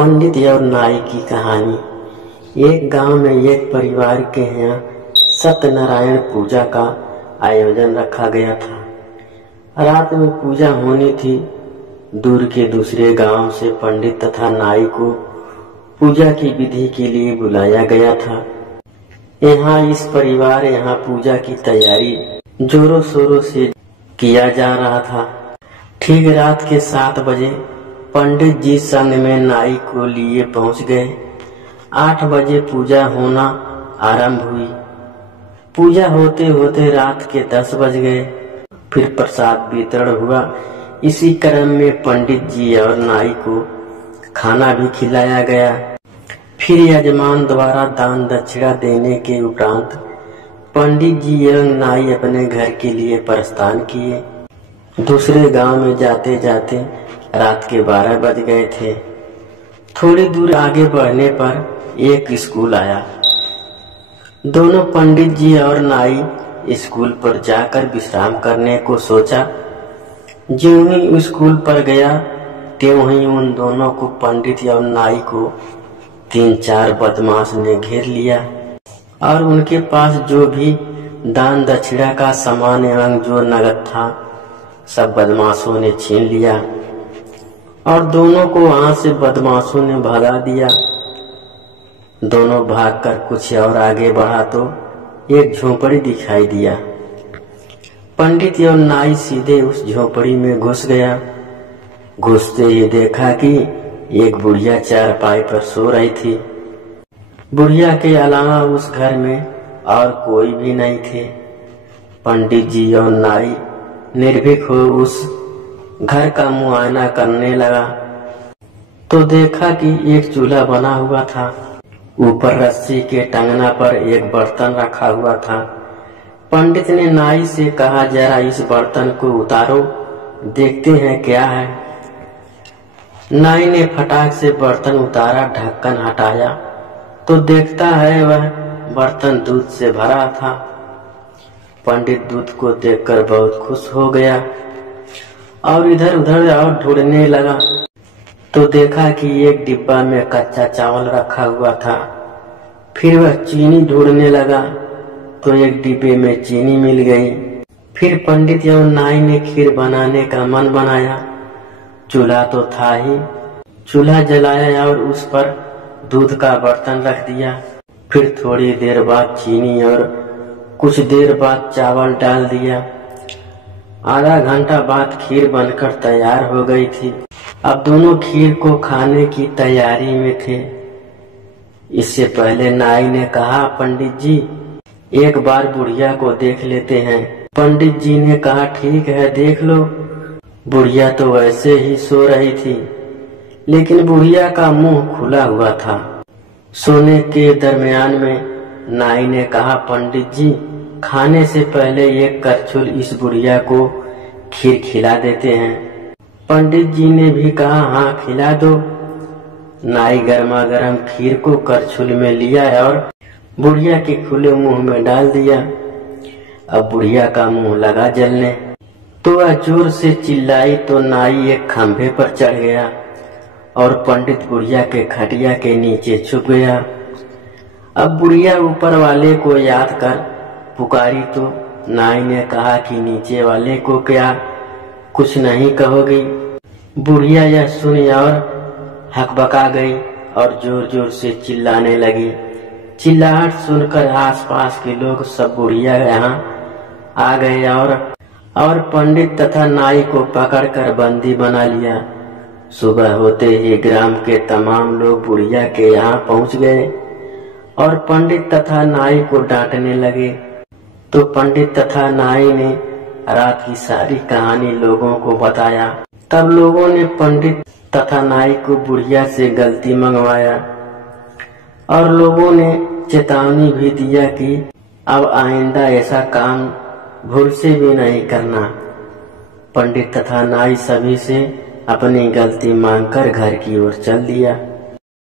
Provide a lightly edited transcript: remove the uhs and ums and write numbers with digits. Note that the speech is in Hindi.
पंडित और नाई की कहानी। एक गांव में एक परिवार के यहाँ सत्यनारायण पूजा का आयोजन रखा गया था। रात में पूजा होनी थी। दूर के दूसरे गांव से पंडित तथा नाई को पूजा की विधि के लिए बुलाया गया था। इस परिवार पूजा की तैयारी जोरों शोरों से किया जा रहा था। ठीक रात के 7 बजे पंडित जी संग में नाई को लिए पहुंच गए। 8 बजे पूजा होना आरंभ हुई। पूजा होते होते रात के 10 बज गए। फिर प्रसाद वितरण हुआ। इसी क्रम में पंडित जी और नाई को खाना भी खिलाया गया। फिर यजमान द्वारा दान दक्षिणा देने के उपरांत पंडित जी एवं नाई अपने घर के लिए प्रस्थान किए। दूसरे गांव में जाते जाते रात के 12 बज गए थे। थोड़ी दूर आगे बढ़ने पर एक स्कूल आया। दोनों पंडित जी और नाई स्कूल पर जाकर विश्राम करने को सोचा। ज्यों ही स्कूल पर गया त्यों ही उन दोनों को, पंडित और नाई को 3-4 बदमाश ने घेर लिया और उनके पास जो भी दान दक्षिणा का सामान एवं जो नगद था सब बदमाशों ने छीन लिया और दोनों को वहां से बदमाशों ने भगा दिया। दोनों भागकर कुछ और आगे बढ़ा तो एक झोपड़ी दिखाई दिया। पंडित और नाई सीधे उस झोपड़ी में घुस गया। घुसते ही देखा कि एक बुढ़िया चारपाई पर सो रही थी। बुढ़िया के अलावा उस घर में और कोई भी नहीं थे। पंडित जी और नाई निर्भीक हो उस घर का मुआयना करने लगा तो देखा कि एक चूल्हा बना हुआ था। ऊपर रस्सी के टंगना पर एक बर्तन रखा हुआ था। पंडित ने नाई से कहा, जरा इस बर्तन को उतारो, देखते हैं क्या है। नाई ने फटाक से बर्तन उतारा, ढक्कन हटाया तो देखता है वह बर्तन दूध से भरा था। पंडित दूध को देखकर बहुत खुश हो गया और इधर उधर और ढूंढने लगा तो देखा कि एक डिब्बा में कच्चा चावल रखा हुआ था। फिर वह चीनी ढूंढने लगा तो एक डिब्बे में चीनी मिल गई। फिर पंडित और नाई ने खीर बनाने का मन बनाया। चूल्हा तो था ही, चूल्हा जलाया और उस पर दूध का बर्तन रख दिया। फिर थोड़ी देर बाद चीनी और कुछ देर बाद चावल डाल दिया। आधा घंटा बाद खीर बनकर तैयार हो गई थी। अब दोनों खीर को खाने की तैयारी में थे। इससे पहले नाई ने कहा, पंडित जी एक बार बुढ़िया को देख लेते हैं। पंडित जी ने कहा, ठीक है देख लो। बुढ़िया तो वैसे ही सो रही थी लेकिन बुढ़िया का मुंह खुला हुआ था। सोने के दरमियान में नाई ने कहा, पंडित जी खाने से पहले एक करछुल इस बुढ़िया को खीर खिला देते हैं। पंडित जी ने भी कहा, हाँ खिला दो। नाई गर्मा गर्म खीर को करछुल में लिया और बुढ़िया के खुले मुंह में डाल दिया। अब बुढ़िया का मुंह लगा जलने तो वह जोर से चिल्लाई तो नाई एक खंभे पर चढ़ गया और पंडित बुढ़िया के खटिया के नीचे छुप गया। अब बुढ़िया ऊपर वाले को याद कर पुकारी तो नाई ने कहा कि नीचे वाले को क्या कुछ नहीं कहोगी। बुढ़िया यह सुनी और हकबका गई और जोर जोर से चिल्लाने लगी। चिल्लाहट सुनकर आसपास के लोग सब बुढ़िया यहाँ आ गए और पंडित तथा नाई को पकड़कर बंदी बना लिया। सुबह होते ही ग्राम के तमाम लोग बुढ़िया के यहाँ पहुँच गए और पंडित तथा नाई को डांटने लगे। तो पंडित तथा नाई ने रात की सारी कहानी लोगों को बताया। तब लोगों ने पंडित तथा नाई को बुढ़िया से गलती मंगवाया और लोगों ने चेतावनी भी दिया कि अब आइंदा ऐसा काम भूल से भी नहीं करना। पंडित तथा नाई सभी से अपनी गलती मांगकर घर की ओर चल दिया।